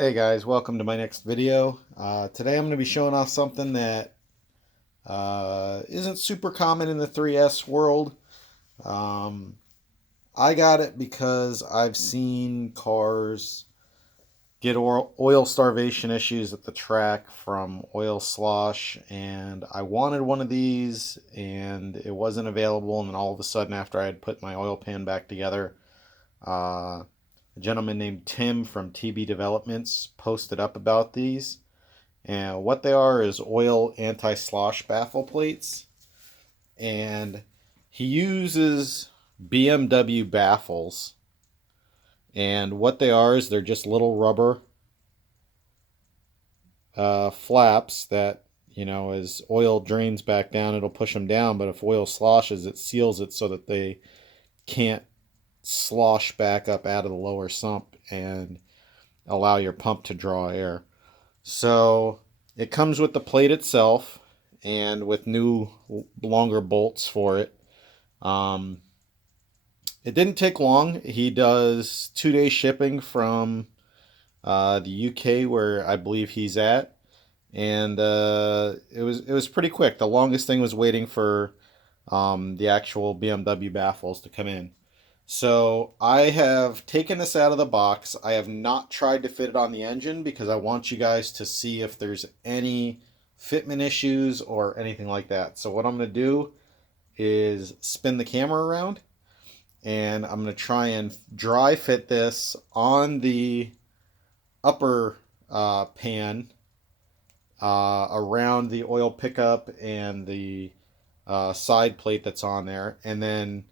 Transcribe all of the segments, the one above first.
Hey guys, welcome to my next video. Today I'm going to be showing off something that isn't super common in the 3S world. Um, I got it because I've seen cars get oil starvation issues at the track from oil slosh, and I wanted one of these and it wasn't available, and then all of a sudden after I had put my oil pan back together, uh, a gentleman named Tim from TB Developments posted up about these. And what they are is oil anti-slosh baffle plates. And he uses BMW baffles. And what they are is they're just little rubber flaps that, as oil drains back down, it'll push them down. But if oil sloshes, it seals it so that they can't slosh back up out of the lower sump and allow your pump to draw air. So it comes with the plate itself and with new longer bolts for it. It didn't take long. He does 2-day shipping from the UK, where I believe he's at, and it was pretty quick. The longest thing was waiting for the actual BMW baffles to come in. So I have taken this out of the box. I have not tried to fit it on the engine because I want you guys to see if there's any fitment issues or anything like that. So what I'm going to do is spin the camera around, and I'm going to try and dry fit this on the upper pan around the oil pickup and the side plate that's on there. And then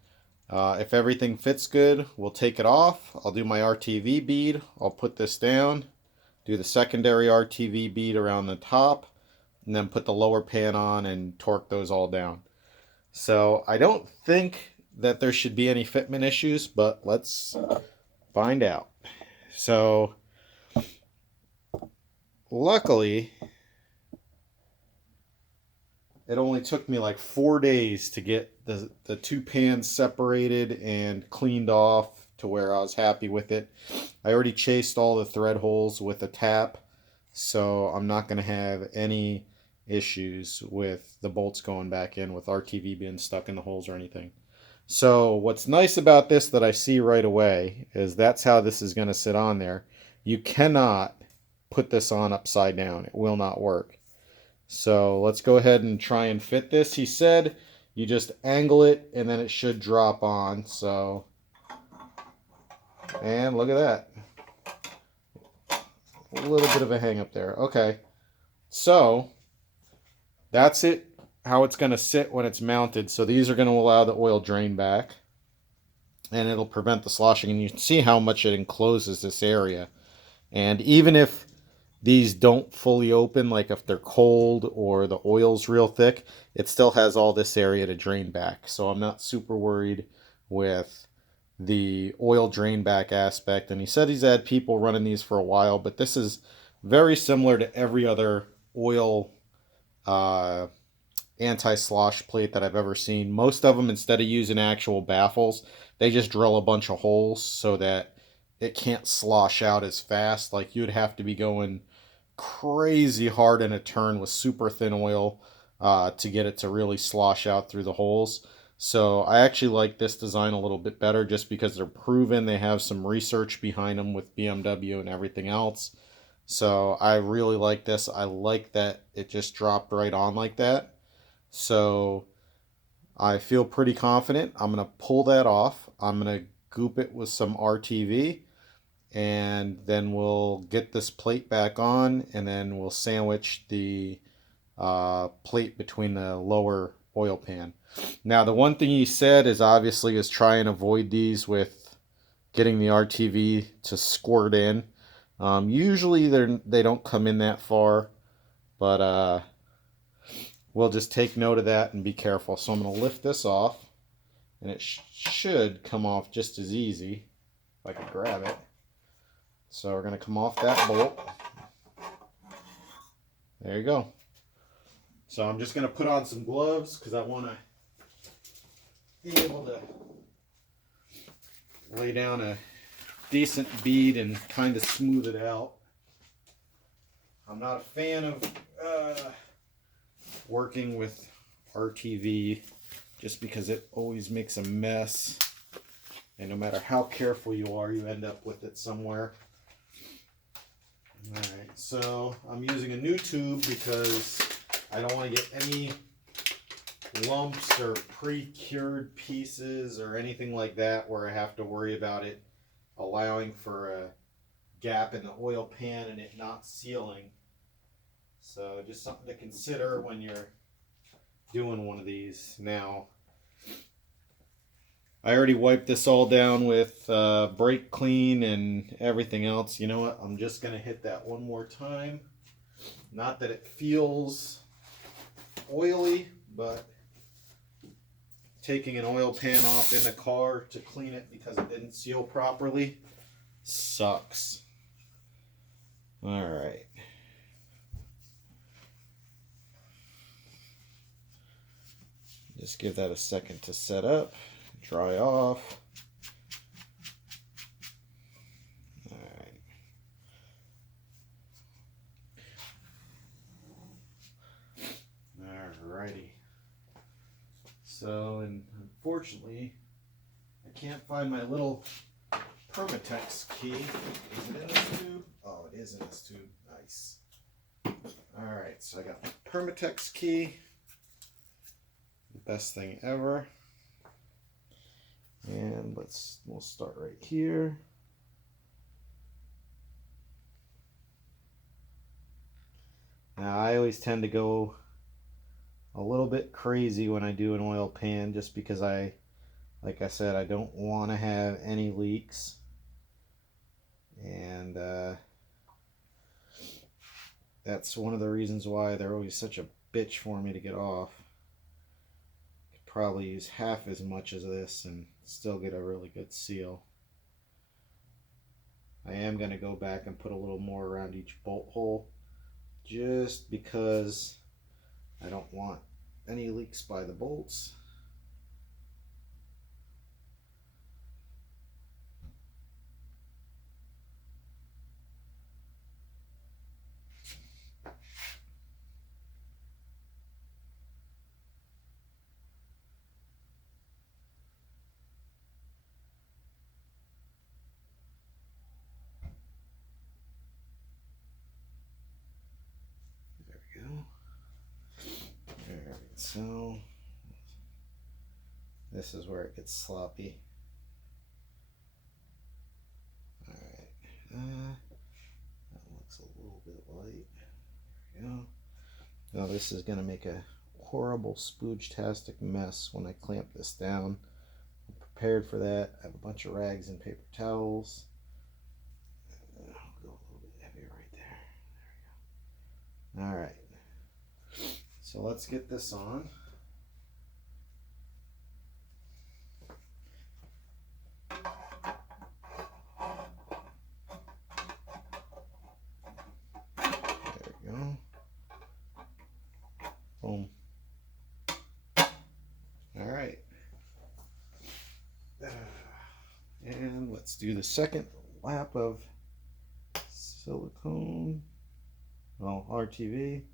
if everything fits good, we'll take it off. I'll do my RTV bead. I'll put this down, do the secondary RTV bead around the top, and then put the lower pan on and torque those all down. So I don't think that there should be any fitment issues, but let's find out. So luckily, it only took me like 4 days to get the two pans separated and cleaned off to where I was happy with it. I already chased all the thread holes with a tap, so I'm not going to have any issues with the bolts going back in with RTV being stuck in the holes or anything. So what's nice about this that I see right away is that's how this is going to sit on there. You cannot put this on upside down. It will not work. So let's go ahead and try and fit this. He said you just angle it and then it should drop on. So, and look at that. A little bit of a hang up there. Okay. So that's it, how it's going to sit when it's mounted. So these are going to allow the oil drain back and it'll prevent the sloshing. And you can see how much it encloses this area. And even if these don't fully open, like if they're cold or the oil's real thick, it still has all this area to drain back. So I'm not super worried with the oil drain back aspect. And he said he's had people running these for a while, but this is very similar to every other oil anti-slosh plate that I've ever seen. Most of them, instead of using actual baffles, they just drill a bunch of holes so that it can't slosh out as fast. Like you'd have to be going crazy hard in a turn with super thin oil to get it to really slosh out through the holes. So I actually like this design a little bit better just because they're proven. They have some research behind them with BMW and everything else. So I really like this. I like that it just dropped right on like that. So I feel pretty confident. I'm going to pull that off. I'm going to goop it with some RTV, and then we'll get this plate back on, and then we'll sandwich the plate between the lower oil pan. Now the one thing he said is try and avoid these with getting the RTV to squirt in. Usually they don't come in that far, but we'll just take note of that and be careful. So I'm going to lift this off, and it should come off just as easy if I can grab it. So we're going to come off that bolt. There you go. So I'm just going to put on some gloves because I want to be able to lay down a decent bead and kind of smooth it out. I'm not a fan of working with RTV just because it always makes a mess. And no matter how careful you are, you end up with it somewhere. Alright, so I'm using a new tube because I don't want to get any lumps or pre-cured pieces or anything like that where I have to worry about it allowing for a gap in the oil pan and it not sealing. So just something to consider when you're doing one of these. Now, I already wiped this all down with brake clean and everything else. You know what? I'm just going to hit that one more time. Not that it feels oily, but taking an oil pan off in the car to clean it because it didn't seal properly sucks. All right. Just give that a second to set up, dry off. All right. All righty. So, and unfortunately, I can't find my little Permatex key. Is it in this tube? Oh, it is in this tube. Nice. All right, so I got the Permatex key. Best thing ever. And we'll start right here. Now I always tend to go a little bit crazy when I do an oil pan just because like I said, I don't want to have any leaks. And that's one of the reasons why they're always such a bitch for me to get off. Probably use half as much as this and still get a really good seal. I am going to go back and put a little more around each bolt hole just because I don't want any leaks by the bolts. So this is where it gets sloppy. Alright, that looks a little bit light. There we go. Now this is going to make a horrible spooge-tastic mess when I clamp this down. I'm prepared for that. I have a bunch of rags and paper towels. I'll go a little bit heavier right there. There we go. Alright. So let's get this on. There we go. Boom. All right. And let's do the second lap of silicone. Well, RTV.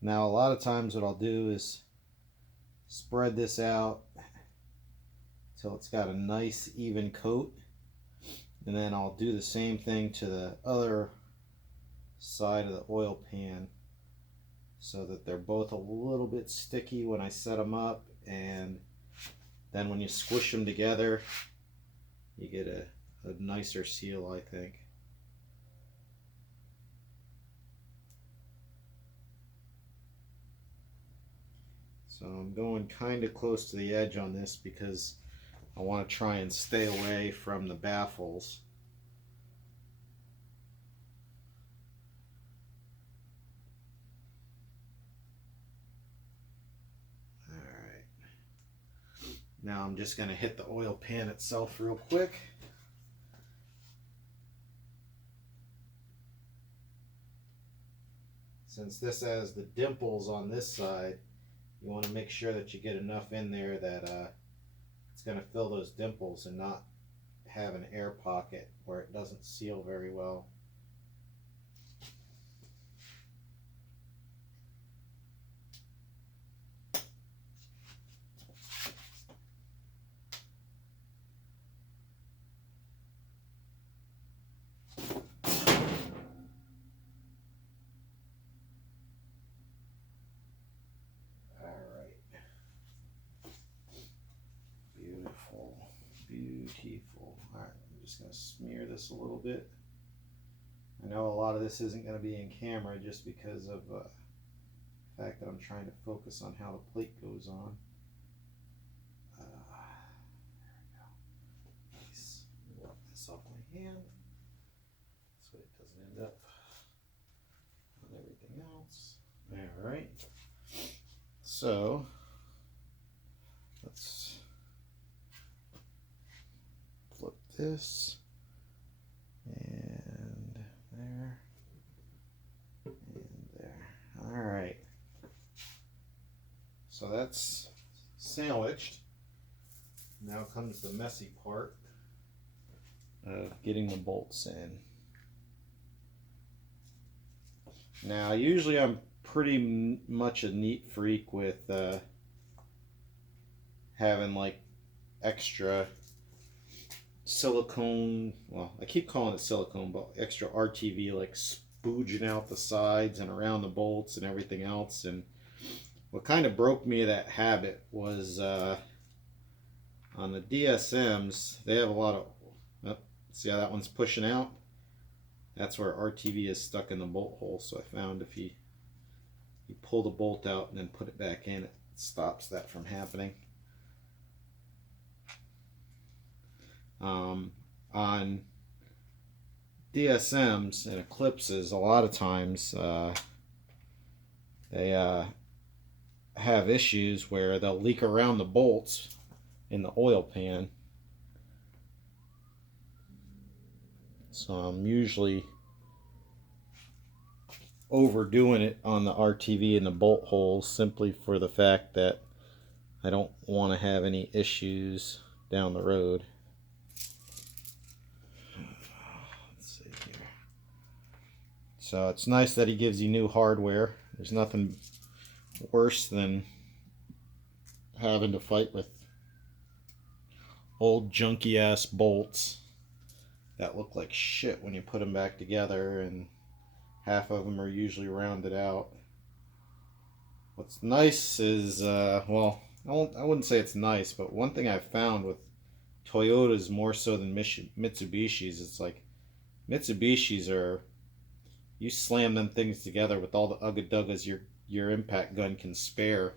Now a lot of times what I'll do is spread this out until it's got a nice even coat, and then I'll do the same thing to the other side of the oil pan so that they're both a little bit sticky when I set them up, and then when you squish them together you get a nicer seal, I think. So I'm going kind of close to the edge on this because I want to try and stay away from the baffles. Alright. Now I'm just going to hit the oil pan itself real quick. Since this has the dimples on this side, you want to make sure that you get enough in there that it's going to fill those dimples and not have an air pocket where it doesn't seal very well. Beautiful. Alright, I'm just going to smear this a little bit. I know a lot of this isn't going to be in camera just because of the fact that I'm trying to focus on how the plate goes on. There we go. Nice. Wipe this off my hand so it doesn't end up on everything else. Alright. So, let's flip this and there and there. All right, so that's sandwiched. Now comes the messy part of getting the bolts in. Now usually I'm pretty much a neat freak with having like extra silicone, well, I keep calling it silicone, but extra RTV like spooging out the sides and around the bolts and everything else. And what kind of broke me of that habit was on the DSMs, they have a lot of, oh, see how that one's pushing out? That's where RTV is stuck in the bolt hole. So I found if you pull the bolt out and then put it back in, it stops that from happening. On DSMs and Eclipses, a lot of times they have issues where they'll leak around the bolts in the oil pan. So I'm usually overdoing it on the RTV and the bolt holes simply for the fact that I don't want to have any issues down the road. So it's nice that he gives you new hardware. There's nothing worse than having to fight with old junky ass bolts that look like shit when you put them back together, and half of them are usually rounded out. What's nice is, well, I wouldn't say it's nice, but one thing I've found with Toyotas more so than Mitsubishis, it's like Mitsubishis are, you slam them things together with all the ugga-duggas your impact gun can spare.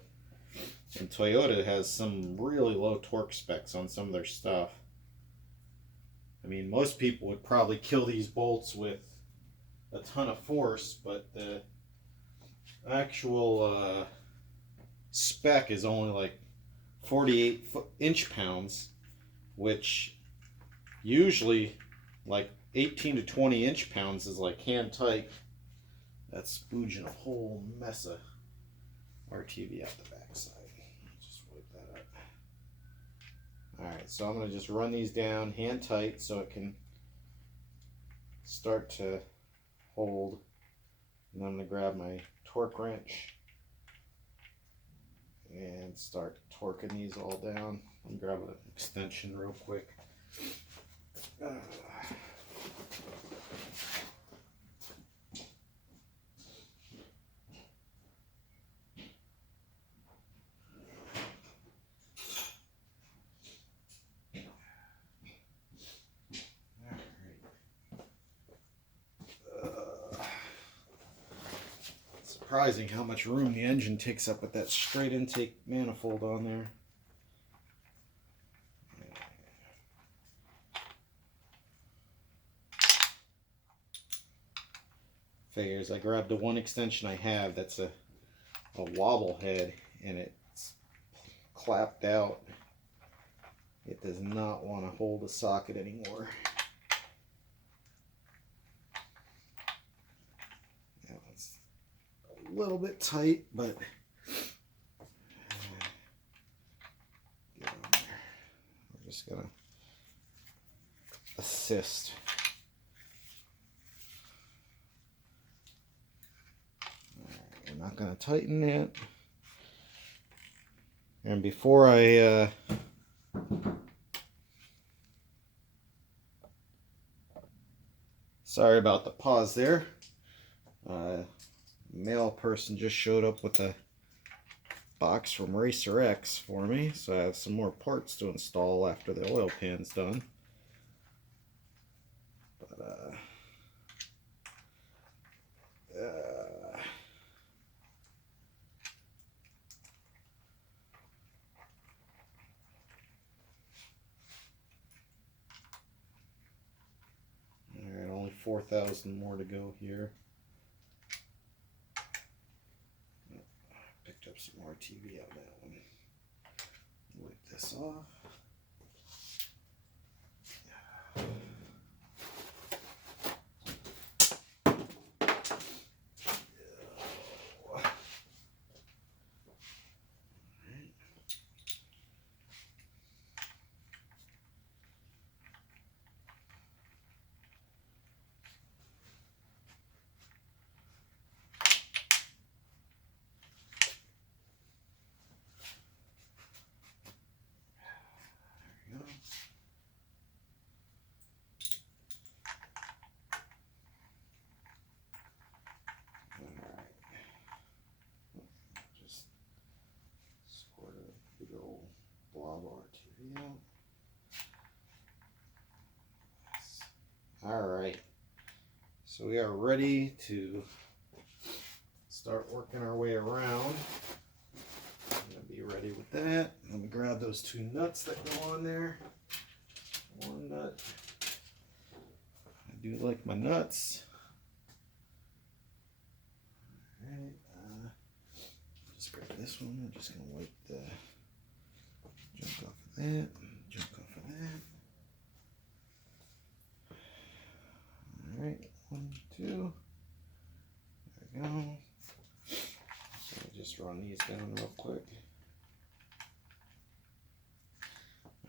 And Toyota has some really low torque specs on some of their stuff. I mean, most people would probably kill these bolts with a ton of force, but the actual spec is only like 48 inch-pounds, which usually like 18 to 20 inch-pounds is like hand tight. That's spooging a whole mess of RTV out the backside. Just wipe that up. Alright, so I'm going to just run these down hand tight so it can start to hold. And I'm going to grab my torque wrench and start torquing these all down. Let me grab an extension real quick. Surprising how much room the engine takes up with that straight intake manifold on there. Figures I grabbed the one extension I have that's a wobble head, and it's clapped out. It does not want to hold a socket anymore. That one's a little bit tight, but just gonna assist. We're not gonna tighten it. And before I sorry about the pause there. Mail person just showed up with a box from Racer X for me, so I have some more parts to install after the oil pan's done. But alright, only 4,000 more to go here. Picked up some more TV on that one. Wipe this off. Alright, so we are ready to start working our way around. I'm going to be ready with that. Let me grab those two nuts that go on there. One nut. I do like my nuts. Alright, just grab this one. I'm just going to wipe the junk off of that, junk off of that. Alright, 1, 2. There we go. So I'll just run these down real quick.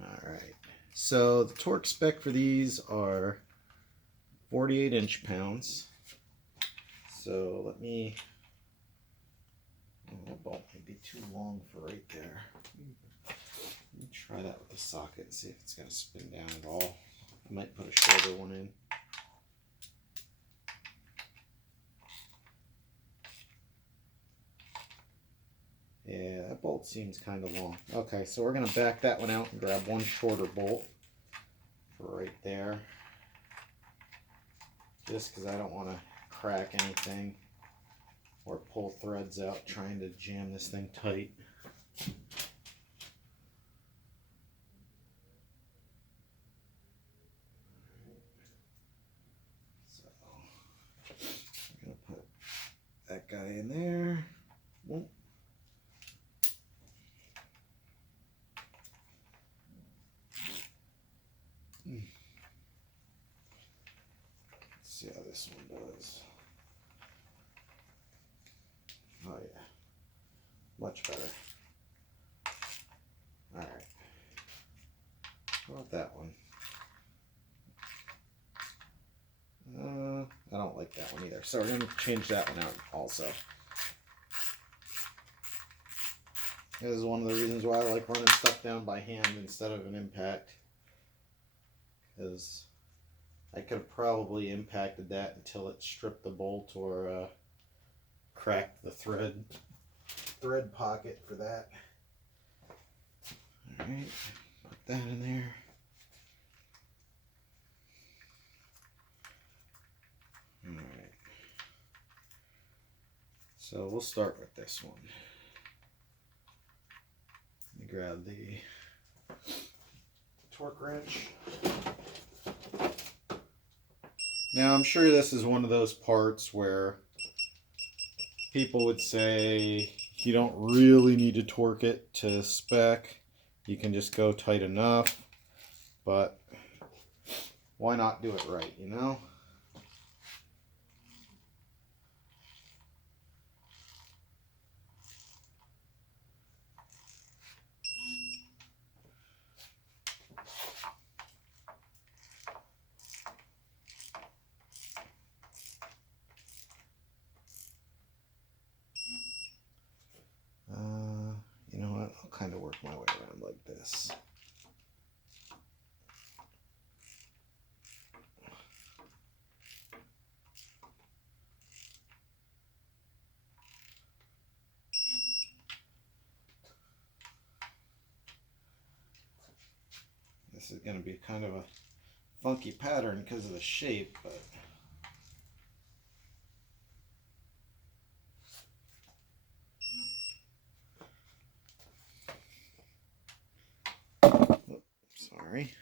Alright, so the torque spec for these are 48 inch-pounds. So let me, the bolt might be too long for right there. Let me try that with the socket and see if it's going to spin down at all. I might put a shorter one in. Yeah, that bolt seems kind of long. Okay, so we're going to back that one out and grab one shorter bolt for right there. Just because I don't want to crack anything or pull threads out trying to jam this thing tight. So, I'm going to put that guy in there. Whoop. See how this one does. Oh yeah, much better. Alright, how about that one? I don't like that one either, so we're going to change that one out also. This is one of the reasons why I like running stuff down by hand instead of an impact, because I could have probably impacted that until it stripped the bolt or cracked the thread pocket for that. Alright, put that in there. Alright, so we'll start with this one. Let me grab the torque wrench. Now I'm sure this is one of those parts where people would say you don't really need to torque it to spec. You can just go tight enough, but why not do it right, you know? kind of work my way around like this. This is going to be kind of a funky pattern because of the shape, but sorry.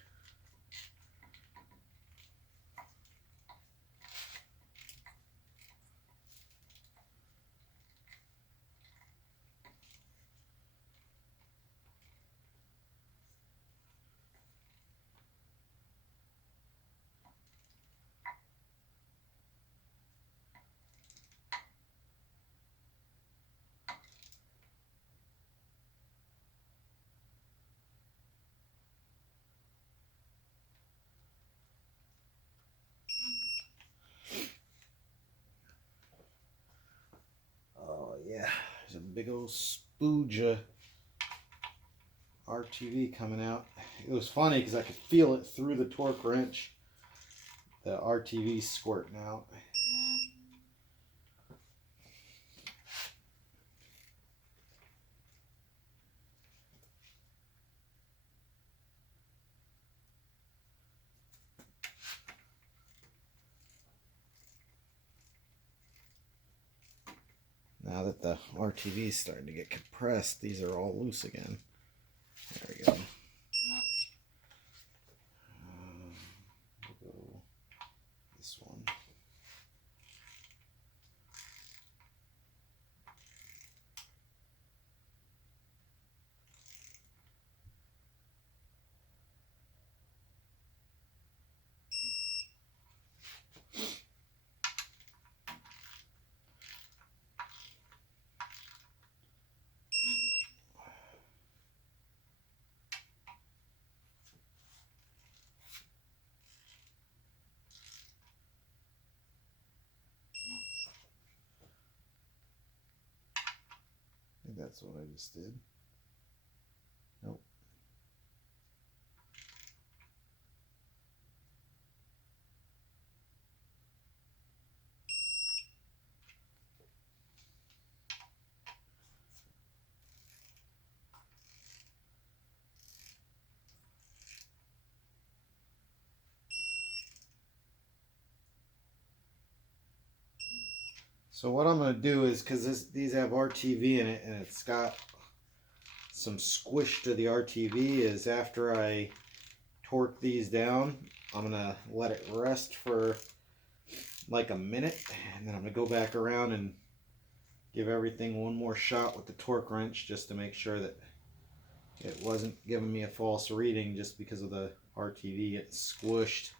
Oh yeah, there's a big old spooge RTV coming out. It was funny because I could feel it through the torque wrench. The RTV squirting out. Now that the RTV is starting to get compressed, these are all loose again. There we go. We'll go this one. I think that's what I just did. Nope. So what I'm going to do is, because these have RTV in it and it's got some squish to the RTV, is after I torque these down, I'm going to let it rest for like a minute, and then I'm going to go back around and give everything one more shot with the torque wrench just to make sure that it wasn't giving me a false reading just because of the RTV getting squished.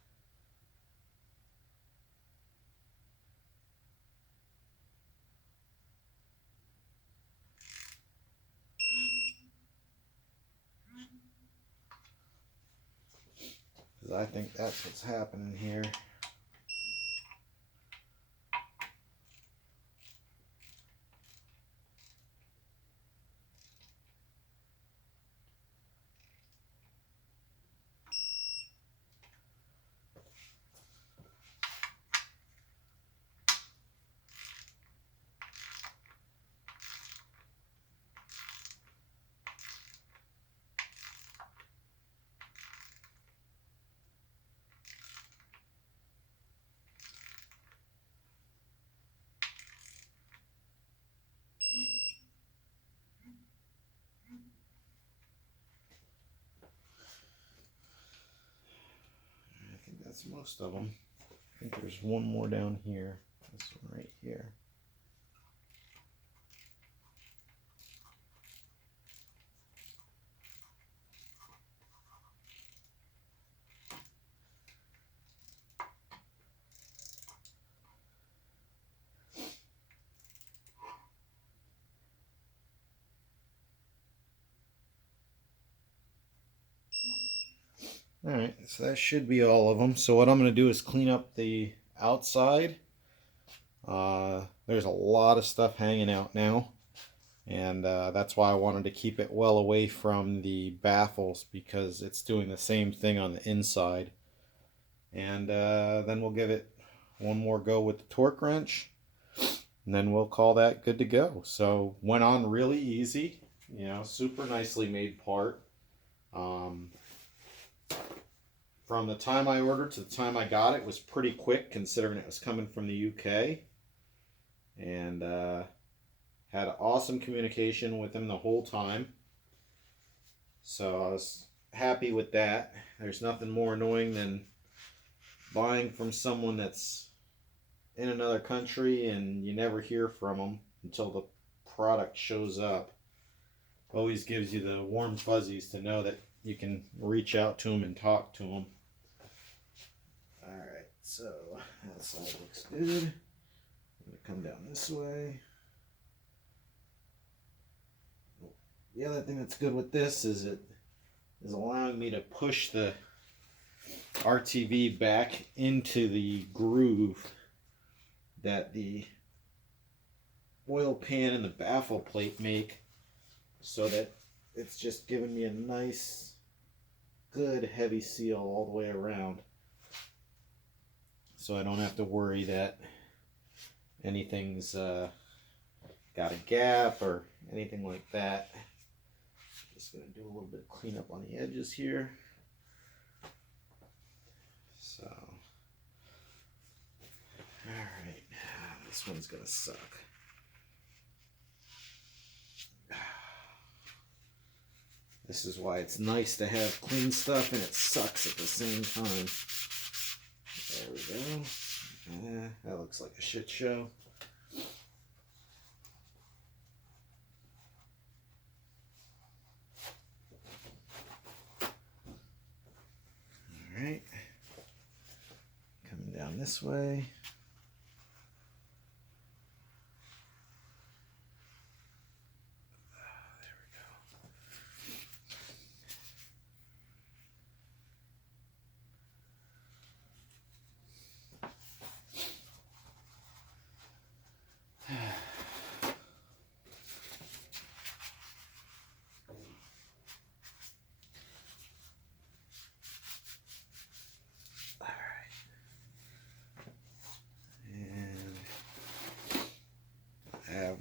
Because I think that's what's happening here. That's most of them. I think there's one more down here. This one right here. Alright, so that should be all of them. So what I'm going to do is clean up the outside. There's a lot of stuff hanging out now. And that's why I wanted to keep it well away from the baffles, because it's doing the same thing on the inside. And then we'll give it one more go with the torque wrench, and then we'll call that good to go. So went on really easy, you know, super nicely made part. From the time I ordered to the time I got it was pretty quick, considering it was coming from the UK. And had awesome communication with him the whole time. So I was happy with that. There's nothing more annoying than buying from someone that's in another country and you never hear from them until the product shows up. Always gives you the warm fuzzies to know that you can reach out to them and talk to them. Alright, so that side looks good. I'm going to come down this way. The other thing that's good with this is it is allowing me to push the RTV back into the groove that the oil pan and the baffle plate make, so that it's just giving me a nice, good heavy seal all the way around. So I don't have to worry that anything's got a gap or anything like that. Just going to do a little bit of cleanup on the edges here. So, alright, this one's going to suck. This is why it's nice to have clean stuff and it sucks at the same time. There we go. That looks like a shit show. Alright. Coming down this way.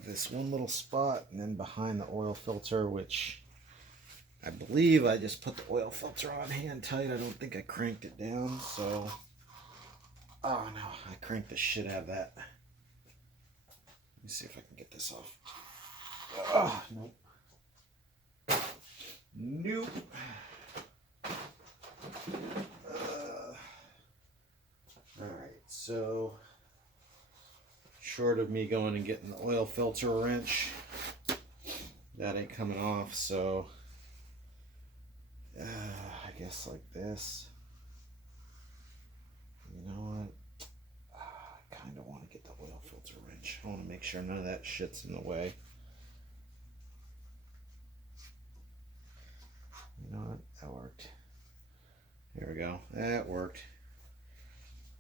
This one little spot, and then behind the oil filter, which I believe I just put the oil filter on hand tight. I don't think I cranked it down, so oh no, I cranked the shit out of that. Let me see if I can get this off. Oh, nope. Nope. Alright, so short of me going and getting the oil filter wrench, that ain't coming off, so I guess like this. You know what? I kind of want to get the oil filter wrench. I want to make sure none of that shit's in the way. You know what? That worked. There we go. That worked.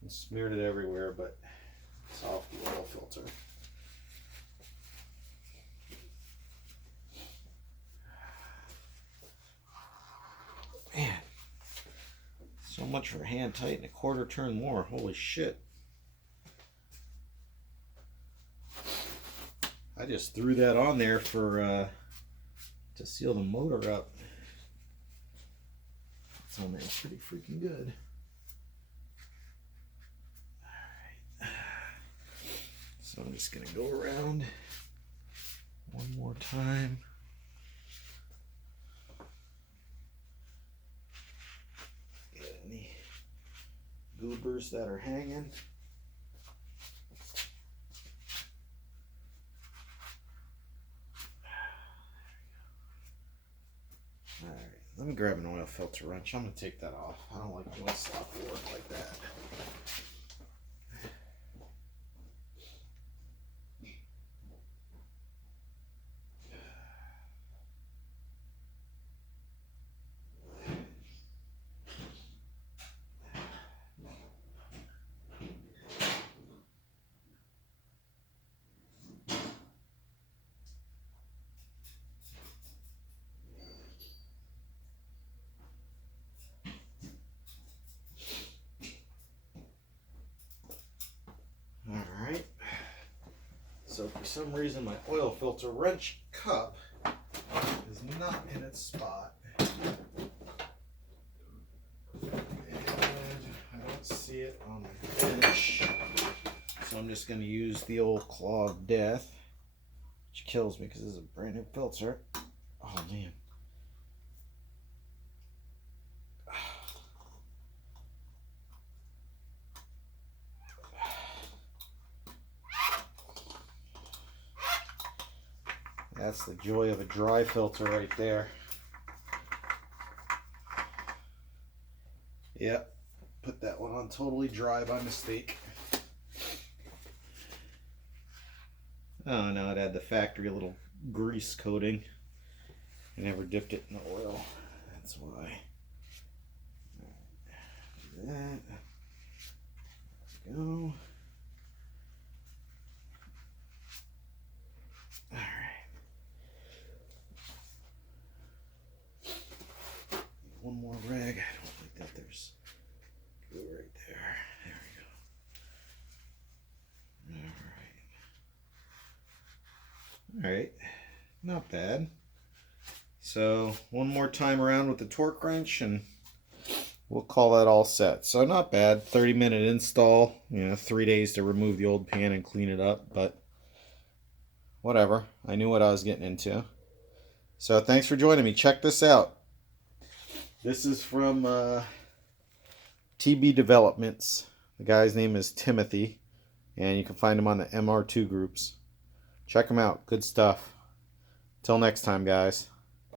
I smeared it everywhere, but it's off the oil filter. Man, so much for hand tight and a quarter turn more. Holy shit. I just threw that on there for to seal the motor up. It's on there pretty freaking good. So I'm just going to go around one more time. Get any goobers that are hanging. Alright, let me grab an oil filter wrench. I'm going to take that off. I don't like doing sloppy work like that. some reason my oil filter wrench cup is not in its spot. And I don't see it on the bench. So I'm just going to use the old claw of death, which kills me because this is a brand new filter. Oh man. That's the joy of a dry filter right there. Yep, put that one on totally dry by mistake. Oh no, it had the factory little grease coating. I never dipped it in the oil. That's why. Do that. There we go. One more rag. I don't think that there's glue right there. There we go. Alright, not bad. So one more time around with the torque wrench and we'll call that all set. So not bad, 30-minute install, 3 days to remove the old pan and clean it up, but whatever. I knew what I was getting into. So thanks for joining me. Check this out. This is from TB Developments. The guy's name is Timothy, and you can find him on the mr2 groups. Check him out. Good stuff. Till next time, guys.